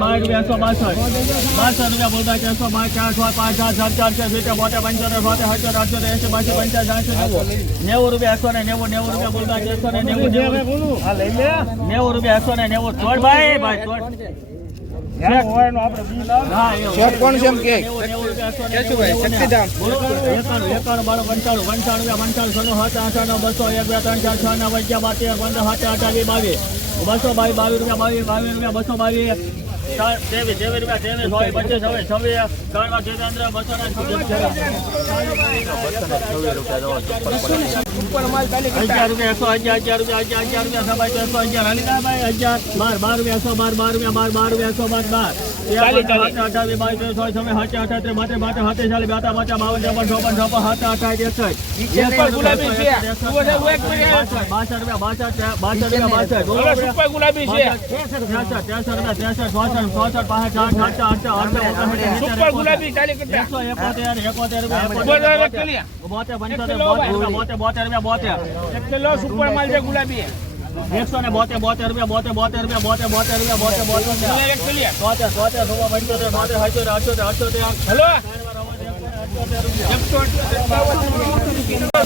બાર રૂપિયા એકસો બાસઠ. બાસઠ રૂપિયા બોલતા ચારસો પાંચ ચાર છ પાંચ સાત સાત ચાર છે સિત્તેર બોતેર પંચોતેર સોતેર સત્તર અઠ્યોતેર એસી બાસી પંચાસ નેવું. નેવું રૂપિયા એકસો ને નેવું નેવું રૂપિયા બોલતા એકસો ને નેવું નેવું. રૂપિયા એકસો ને નેવું. ચોડ ભાઈ ભાઈ ચોડ સાત, આઠ, એક, બે, ત્રણ, ચાર, છ, ના અગિયાર, બાર, તેર, પંદર, અઢાર, વીસ, બાવીસ. બસો બાવીસ બાવીસ રૂપિયા બાવીસ બાવીસ રૂપિયા બસો બાવીસ. ત્રણ- તેવી ત્રેવીસ રૂપિયા ત્રેવીસ ચોવીસ પચીસ છવ્વીસ છવ્વીસ ત્રણ વાર જીતેન્દ્ર બસો ના અગિયાર રૂપિયા. એકસો અગિયાર અગિયાર રૂપિયા અગિયાર અગિયાર રૂપિયા સભાઈ એકસો અગિયાર હલીદાભાઈ અગિયાર બાર બાર રૂપિયા એકસો બાર બાર રૂપિયા બાર બાર રૂપિયા એકસો બાર બાર અઠાવીસ બાતેર રૂપિયા બોતેર, એક કિલો સુપર માલ છે ગુલાબી. એકસો ને બોતેર બોતેર રૂપિયા બોતેર બોતેર રૂપિયા બોતેર બોતેર રૂપિયા બોતેર બોતેર એક બોતેર બોતેર સોળ પંચોતેર બોતેર અઠ્યોતેર અઠ્યોતેર અઠ્યોતેર. હેલો? એકસો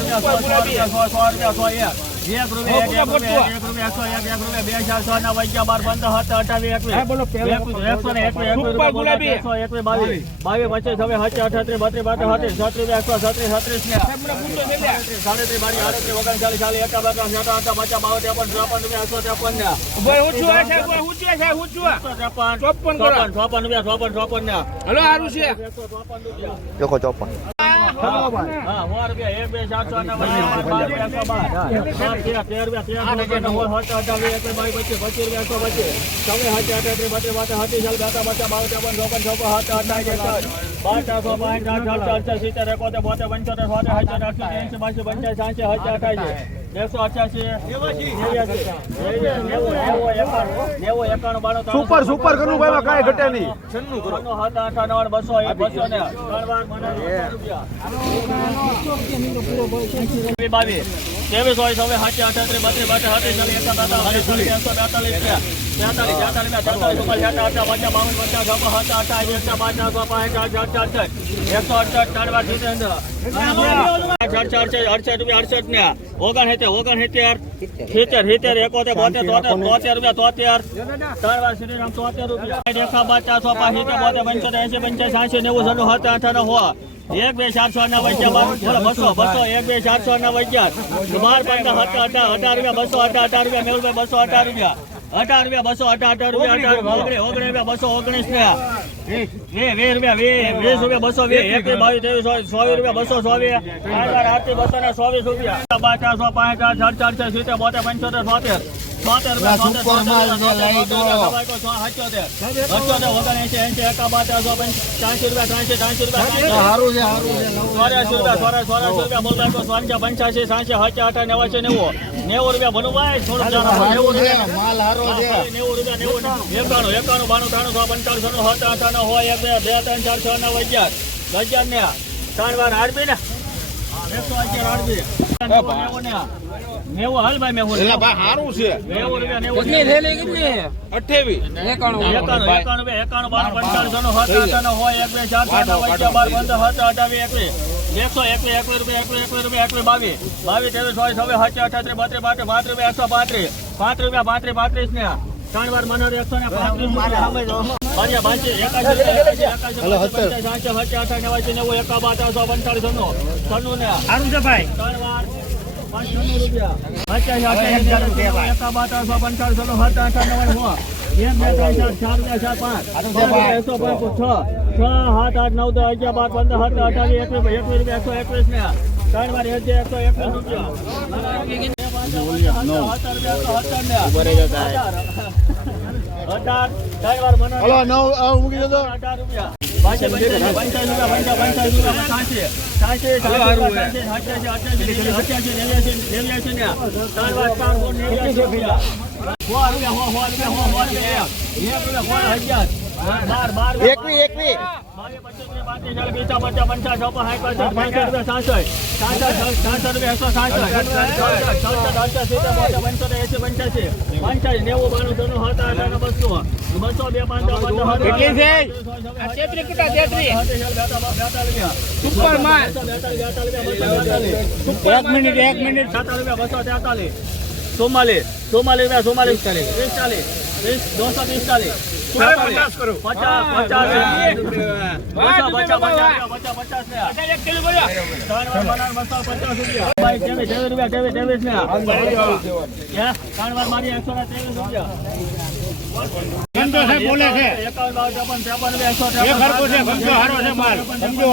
રૂપિયા સો રૂપિયા સો ઊંચું ચોપન ચોપન. ચોપન ચોપન ચોપન ચોપન ને. હેલો સારું છે. ચોખ્ખો ચોપન. બાર, ચારસો બાર. પચીસ, પચીસ પચીસ. પચાસ, ચારસો, સિત્તેર, એકોતેર, બોતેર, પંચોતેર, સોતેર, હજાર આઠસો એંશી, બાસી, પંચ્યાસી, સાંસી, સત્તર, અઠ્યાસી. સુપર સુપર કનું ભાઈ કાંઈ ઘટે નહીં. છન્નું, સાત, આઠ, નવ, બસો, બસો ને ત્રેવીસ હોય હવે સાચી અઠાત્રીસ બત્રીસ સાત્રીસ ચાલીસ એકસો બેતાલીસ એક બે ચારસો ના અગિયાર બસો બસો એક બે ચારસો ના અગિયાર બાર પંદર અઢાર અઢાર રૂપિયા બસો અઢાર અઢાર રૂપિયા મેળવે બસો અઢાર રૂપિયા અઢાર રૂપિયા બસો અઢાર અઢાર રૂપિયા અઢાર ઓગણીસ ઓગણીસ રૂપિયા બસો ઓગણીસ ને. વીસ રૂપિયા વીસ રૂપિયા બસો વીસ એકવીસ બાવીસ ત્રેવીસ ચોવીસ રૂપિયા બસો ચોવીસ આઠ આઠથી બસો ને ચોવીસ રૂપિયા. બાર ચારસો પાંચ ચાર સાત ચાર ચાર સિત્તેર બોતેર પંચોતેર સોતેર. પંચ્યાસી અઠા નેવાસી નેવું નેવું રૂપિયા થોડુંક નેવું રૂપિયા માલ સારો છે નેવું રૂપિયા નેવું એકાણું એકાણું બાણું ત્રાણું સો પંચાણું છન્નું સત્તર અઠાણું હોય એક બે ત્રણ ચાર છ નવ અગિયાર અગિયાર ને ત્રણ વાર આરબી ને નેવું હાલ ભાઈ મેહુલ એટલે ભાઈ સારું છે. નેવું રૂપિયા નેવું અઠ્યાવીસ. એકાણું. એકાણું એકાણું એકાણું બાર પંચાણું અઠાણું હોય એક બે ચાર બાર પંદર સત્તર અઠાવીસ એકવીસ એકસો એકવીસ એકવીસ રૂપિયા એકવીસ એકવીસ રૂપિયા એકવીસ બાવીસ બાવીસ ત્રેવીસ ચોવીસ હવે સાચી અઠાત્રીસ બત્રીસ રૂપિયા એકસો પાંત્રીસ. પાંચ રૂપિયા પાંત્રીસ પાંત્રીસ ને ત્રણ વાર મનોર એકસો ને છે સાત આઠ નવ દસ અગિયાર બાર પંદર સત્તર અઠાવીસ એકવીસ એકવીસ રૂપિયા એકસો એકવીસ ને. ત્રણ વાર એકસો એકવીસ રૂપિયા. દેજો રૂપિયા એકવી એકવી. ચાલીસ. એક મિનિટ એક મિનિટ. સાતાલીસ રૂપિયા, બસો, તેતાલીસ. ચુમ્માલીસ પિસ્તાલીસ વીસ દોસો પિસ્તાલીસ પચાસ કરો. પચાસ પચાસ પચાસ પચાસ પચાસ પચાસ ને ત્રણ વાર બનાવ પચાસ રૂપિયા ભાઈ ત્રેવીસ ત્રેવીસ રૂપિયા ત્રેવીસ ત્રેવીસ ને ત્રણ વાર મારી એકસો ને ત્રેવીસ રૂપિયા બોલે છે એકાવન બાવન ત્રેપન ત્રેપન રૂપિયા એકસો સમજો હારો છે માલ સમજો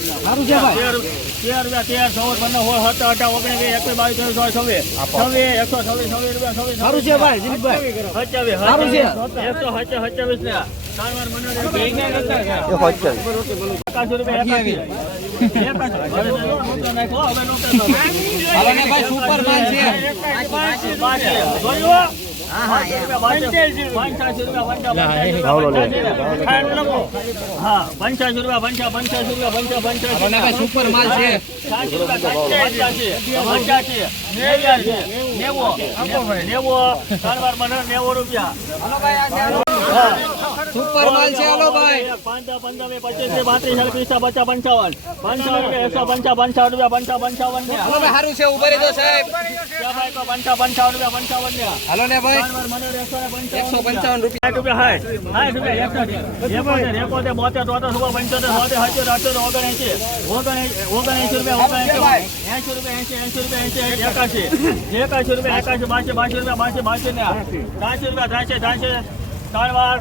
સારું છે ભાઈ તેર રૂપિયા તેર ચૌદ પંદર હોય સત્તર અઢાર ઓગણીસ વીસ એકવીસ બાવીસ ત્રેવીસ ચોવીસ છવ્વીસ છવ્વીસ એકસો છવ્વીસ છવ્વીસ રૂપિયા છવ્વીસ સારું છે ભાઈ દિલીપભાઈ સત્યાવીસ સારું છે. એકસો સત્યા સત્યાવીસ ને સારવાર એકાસી રૂપિયા એકાસી એકાસી. ભાઈ, સુપર છે. રૂપિયા પંચા-. પંચ્યાસી. રૂપિયા પંચા પંચ્યાસી સુપર માલ છે નેવો નેવું નેવું રૂપિયા સુપર માલ છે હાલો ભાઈ. પચીસ ત્રીસ, પાંત્રીસ પચાસ પંચાવન. પંચાવન રૂપિયા એકસો પંચા પંચાવન રૂપિયા પંચા પંચાવન હાલો ભાઈ સારું છે ઊભા રહેજો સાહેબ. પંચા પંચાવન રૂપિયા પંચાવન હાલો ને ભાઈ. એકસો પંચાવન એકસો રૂપિયા. રૂપિયા. હાય. રૂપિયા એકોતેર બોતેર સોળ પંચોતેર સોતેર સત્યોતેર અઠ્યોતેર ઓગણએંસી. ઓગણએંસી રૂપિયા ઓગણએંસી. એંસી રૂપિયા એંસી એંસી રૂપિયા એંસી એકાશી. એકાશી રૂપિયા એકાશી બાસી બાસી રૂપિયા બાસી બાસી ને. ત્રાસી રૂપિયા ત્રાસી ત્રાસી. ત્રણ વાર